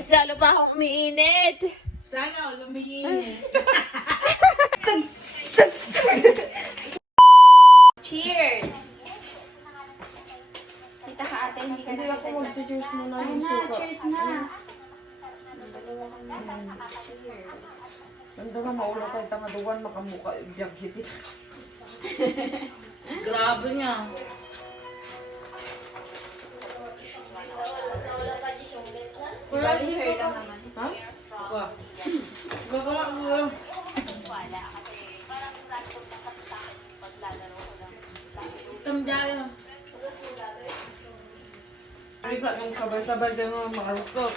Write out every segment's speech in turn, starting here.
Mas lalo pa akong umiinit. Sana, lumiinit. Cheers! Kita ka ate, hindi ka Hindi ako mag-cheers muna Ay yung na, suka. cheers na. Dalawa kami. Cheers. Ganda nga maulo kay tangaduan, makamuka ibiyag hiti. Grabe niya. Wala hair lang naman. Ha? Wah. Gagawa mo. Tamdaya. Rika yung sabay-sabay din mga makarukot.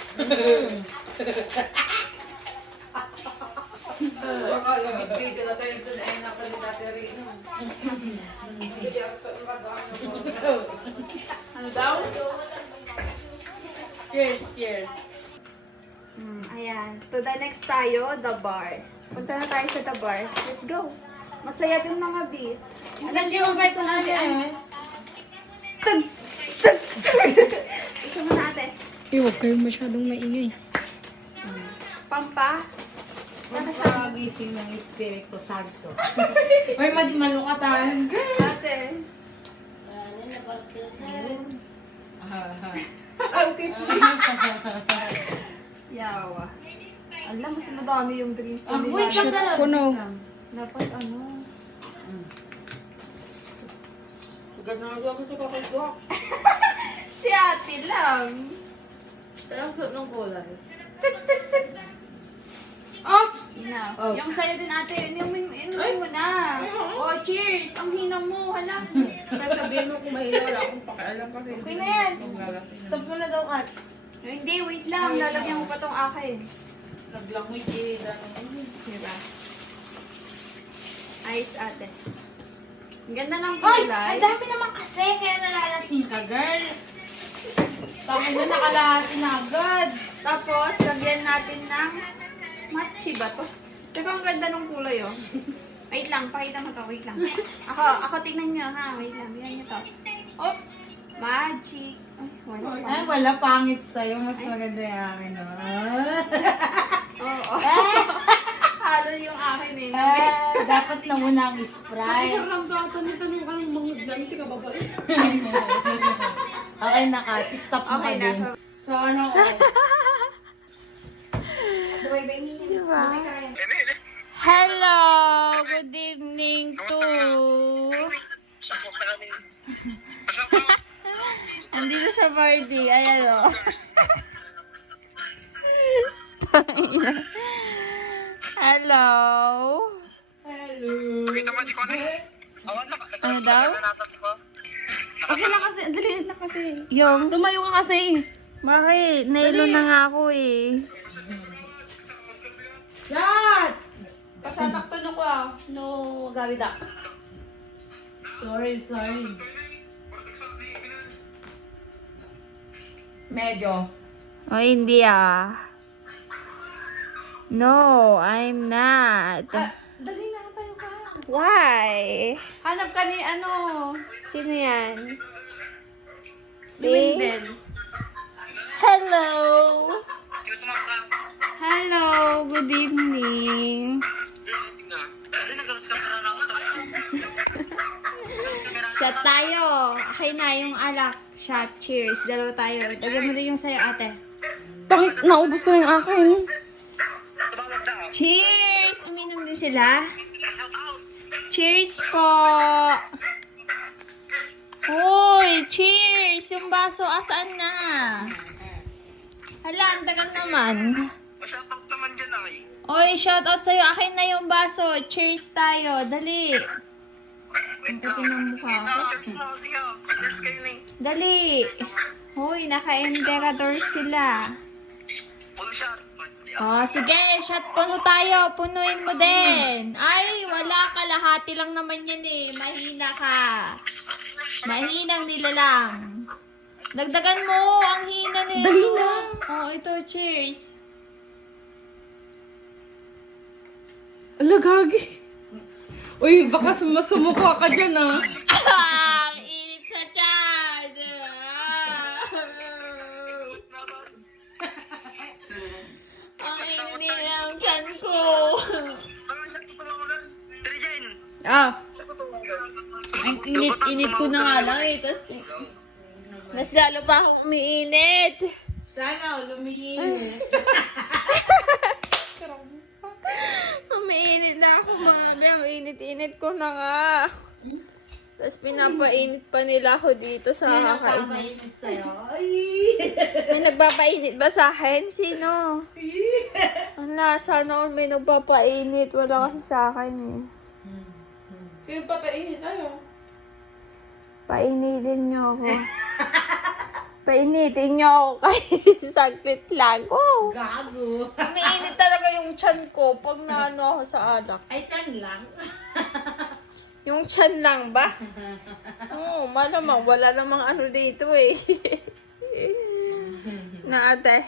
Baka yung bibigyan na tayo dun ay nakalidate rin. Ano daw? Cheers, cheers. Ayan. To the next tayo, the bar. Punta na tayo sa the bar. Let's go. Masaya din mga beat. Kasi yung bike na eh. Tugs! Tugs! Gusto mo natin. Huwag kayo masyadong maingay. Pampa. Magpagising ng Espiritu Santo. Ay, malukatan. Ate. Ah, okay. Yawa. Alam, mas madami yung drinks na Wait lang na. Puno. Dapat ano. Ganun ako sa kakagawa. Si ate lang. Ang suot ng kulay. Tugs! Tugs! Tugs! Oops! Ina. Oh. Yung sa'yo din ate, inumin mo na. Oh, cheers! Ang hina mo, hala. Kaya sabihin mo kung mahila, wala akong pakialam kasi. Okay na yan. Stop mo na daw, Kat. Hindi, wait lang. Lalagyan mo pa tong akin. Naglangoy eh. Diba? Ayos ate. Ang ganda ng Ay, kulay. ang dami naman kasi, kaya nalalasing ka, girl. Tapos na nakalahati na agad. Tapos, lagyan natin ng matchi ba to? Diba ang ganda ng kulay oh? Wait lang, pakita mo to. Wait lang. Ako tignan nyo ha. Wait lang, tignan nyo to. Oops! Magic. Ay, wala pa. Ay, wala pangit sa'yo. Mas maganda yung akin, no? Oo. Halo yung akin eh. Dapat na muna ang Kasi Sprite. sarang gata ni tanong ka ng mga ganti ka babae. Okay na, Kat. Stop mo Okay ka din. na. So ano ko? Diba? Hello! Good evening to... Andito sa party. Ayan o. Hello! Ano daw? Okay lang kasi. Dali na kasi. Yung... Tumayo ka kasi. Bakit? Nailo na nga ako eh. Yan! Pasanak to no ko ah. No, gawida. Sorry. Medyo. Oh, hindi ah. No, I'm not. Dali na tayo ka. Why? Hanap ka ni ano. Sino yan? Si Wendell. Hello! Hello, good evening. Shot tayo. Okay na yung alak. Shot, cheers. Dalawa tayo. Lagyan mo din yung sayo, ate. Bakit naubos ko na yung akin? Cheers! Uminom din sila. Cheers po! Uy, cheers! Yung baso, asaan na? Hala, ang tagal naman. Uy, shout out sa'yo. Akin na yung baso. Cheers tayo. Dali. Ang puti ng mukha ko. Dali. Uy, naka-emperador sila. Oh, sige. Shot puno tayo. Punuin mo din. Ay, wala. Kalahati lang naman yan eh. Mahina ka. Mahinang nilalang. Dagdagan mo. Ang hina nito. Dali na. Oh, ito. Cheers. Ala, gagi. Uy, baka sumusumukha ka dyan ah. Ang init sa tiyan. Ang init-init ko na nga lang eh. Tapos, mas lalo pa akong umiinit. Sana lumiinit. Umiinit na ako, mami. Ang init-init ko na nga. Tapos pinapainit pa nila ako dito sa Sino kakainin. papainit sa'yo? Ay! May nagpapainit ba sa akin? Sino? Ang lasa noon may nagpapainit. Wala kasi sa akin eh. Sino pa painit tayo? Painitin niyo ako. Painitin niyo ako kahit saglit lang. Oh! Gago. Umiinit talaga yung tiyan ko pag naano ako sa alak. Ay, tan lang. Yung tiyan lang ba? Oo, malamang. Wala namang ano dito eh. Na ate.